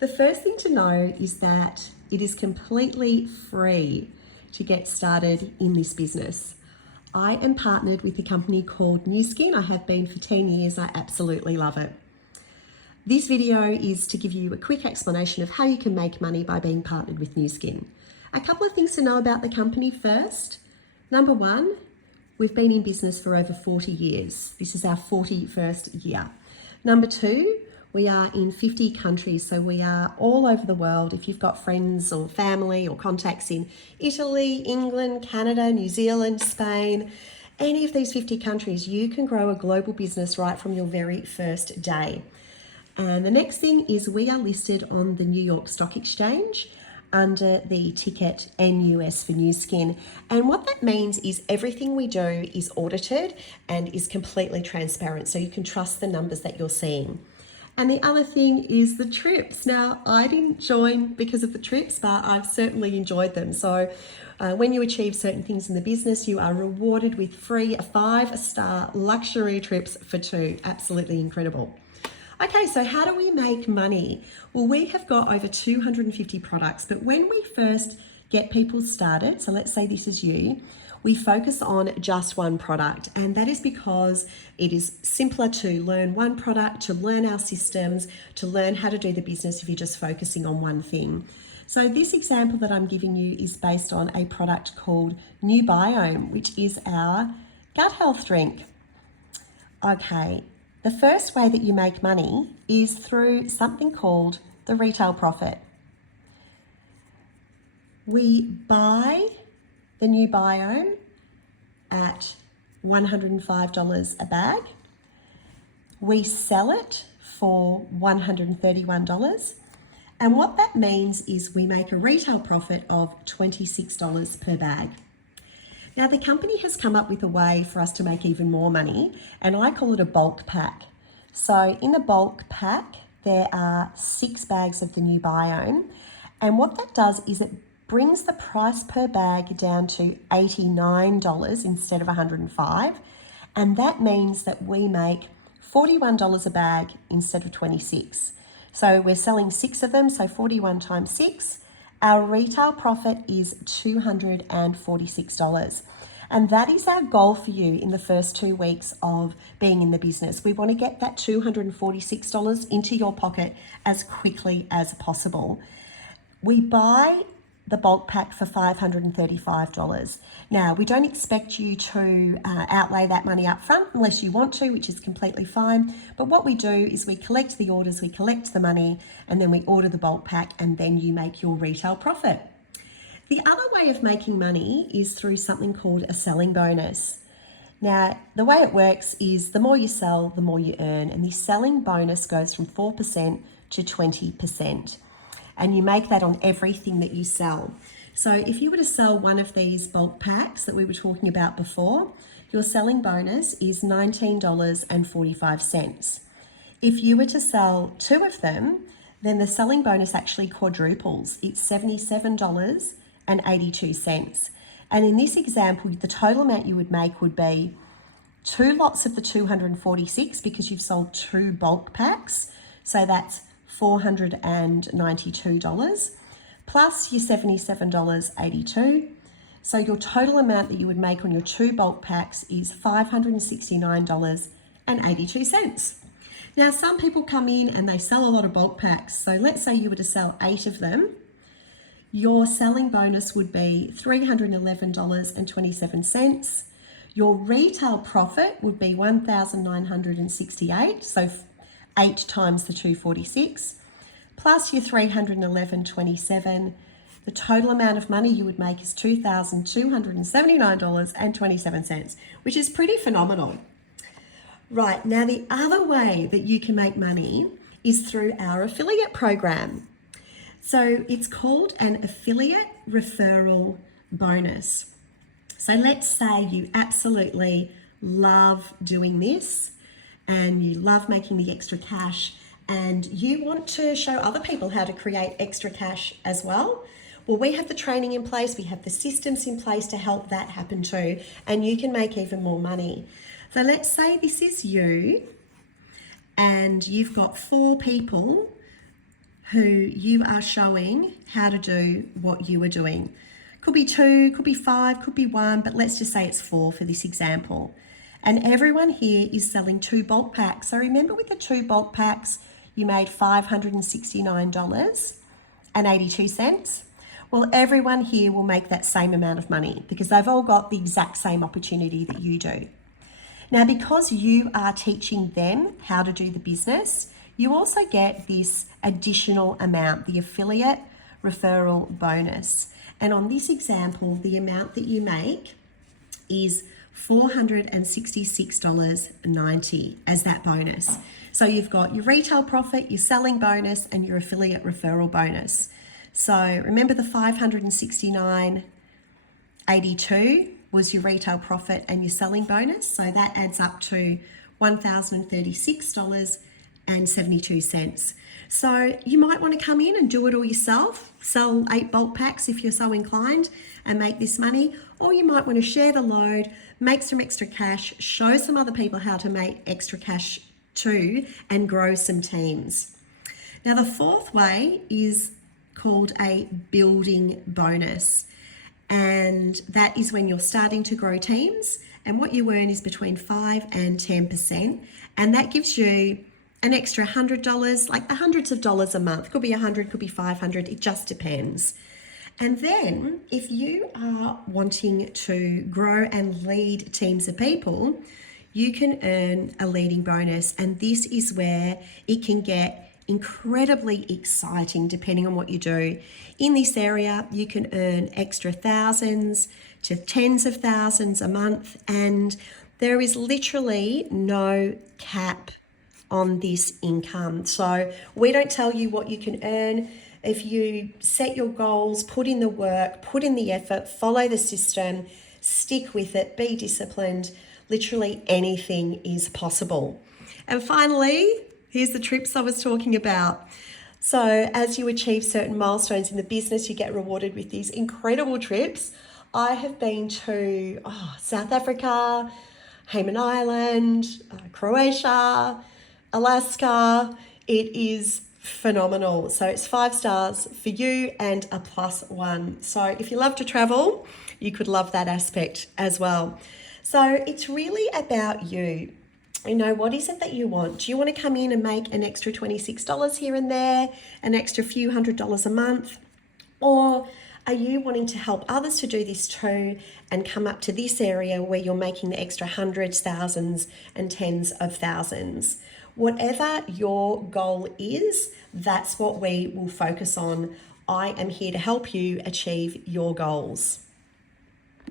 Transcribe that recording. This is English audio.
The first thing to know is that it is completely free to get started in this business. I am partnered with a company called Nu Skin. I have been for 10 years. I absolutely love it. This video is to give you a quick explanation of how you can make money by being partnered with Nu Skin. A couple of things to know about the company first. Number one, we've been in business for over 40 years. This is our 41st year. Number two, we are in 50 countries, so we are all over the world. If you've got friends or family or contacts in Italy, England, Canada, New Zealand, Spain, any of these 50 countries, you can grow a global business right from your very first day. And the next thing is we are listed on the New York Stock Exchange under the ticket NUS for Nu Skin. And what that means is everything we do is audited and is completely transparent, so you can trust the numbers that you're seeing. And the other thing is the trips. Now, I didn't join because of the trips, but I've certainly enjoyed them. So when you achieve certain things in the business, you are rewarded with free 5-star luxury trips for 2. Absolutely incredible. Okay, so how do we make money? Well, we have got over 250 products, but when we first get people started, so let's say this is you, we focus on just one product, and that is because it is simpler to learn one product, to learn our systems, to learn how to do the business if you're just focusing on one thing. So this example that I'm giving you is based on a product called Nu Biome, which is our gut health drink. Okay, the first way that you make money is through something called the retail profit. We buy the Nu Biome at $105 a bag. We sell it for $131. And what that means is we make a retail profit of $26 per bag. Now, the company has come up with a way for us to make even more money, and I call it a bulk pack. So in the bulk pack, there are 6 bags of the Nu Biome. And what that does is it brings the price per bag down to $89 instead of $105. And that means that we make $41 a bag instead of $26. So we're selling 6 of them, so 41 times 6. Our retail profit is $246. And that is our goal for you in the first 2 weeks of being in the business. We want to get that $246 into your pocket as quickly as possible. We buy the bulk pack for $535. Now, we don't expect you to outlay that money up front unless you want to, which is completely fine. But what we do is we collect the orders, we collect the money, and then we order the bulk pack, and then you make your retail profit. The other way of making money is through something called a selling bonus. Now, the way it works is the more you sell, the more you earn, and the selling bonus goes from 4% to 20%. And you make that on everything that you sell. So if you were to sell one of these bulk packs that we were talking about before, your selling bonus is $19.45. If you were to sell 2 of them, then the selling bonus actually quadruples. It's $77.82. And in this example, the total amount you would make would be 2 lots of the 246 because you've sold 2 bulk packs. So that's $492 plus your $77.82. So your total amount that you would make on your 2 bulk packs is $569.82. Now, some people come in and they sell a lot of bulk packs. So let's say you were to sell 8 of them. Your selling bonus would be $311.27. Your retail profit would be $1,968. So 8 times the 246, plus your $311.27. The total amount of money you would make is $2,279.27, which is pretty phenomenal. Right, now the other way that you can make money is through our affiliate program. So it's called an affiliate referral bonus. So let's say you absolutely love doing this and you love making the extra cash and you want to show other people how to create extra cash as well. Well, we have the training in place, we have the systems in place to help that happen too, and you can make even more money. So let's say this is you and you've got 4 people who you are showing how to do what you are doing. Could be 2, could be 5, could be 1, but let's just say it's 4 for this example. And everyone here is selling 2 bulk packs. So remember, with the 2 bulk packs, you made $569.82. Well, everyone here will make that same amount of money because they've all got the exact same opportunity that you do. Now, because you are teaching them how to do the business, you also get this additional amount, the affiliate referral bonus. And on this example, the amount that you make is $466.90 as that bonus. So you've got your retail profit, your selling bonus, and your affiliate referral bonus. So remember, the $569.82 was your retail profit and your selling bonus. So that adds up to $1,036.72. So you might want to come in and do it all yourself, sell 8 bulk packs if you're so inclined and make this money, or you might want to share the load, make some extra cash, show some other people how to make extra cash too, and grow some teams. Now, the fourth way is called a building bonus, and that is when you're starting to grow teams, and what you earn is between 5 and 10%, and that gives you an extra $100, like the hundreds of dollars a month. Could be 100, could be 500, it just depends. And then if you are wanting to grow and lead teams of people, you can earn a leading bonus, and this is where it can get incredibly exciting depending on what you do. In this area, you can earn extra thousands to tens of thousands a month, and there is literally no cap on this income. So we don't tell you what you can earn. If you set your goals, put in the work, put in the effort, follow the system, stick with it, be disciplined, literally anything is possible. And finally, here's the trips I was talking about. So as you achieve certain milestones in the business, you get rewarded with these incredible trips. I have been to South Africa, Hayman Island, Croatia, Alaska. It is phenomenal. So it's 5 stars for you and a +1. So if you love to travel, you could love that aspect as well. So it's really about you. You know, what is it that you want? Do you want to come in and make an extra $26 here and there, an extra few $100s a month? Or are you wanting to help others to do this too and come up to this area where you're making the extra hundreds, thousands, and tens of thousands? Whatever your goal is, that's what we will focus on. I am here to help you achieve your goals.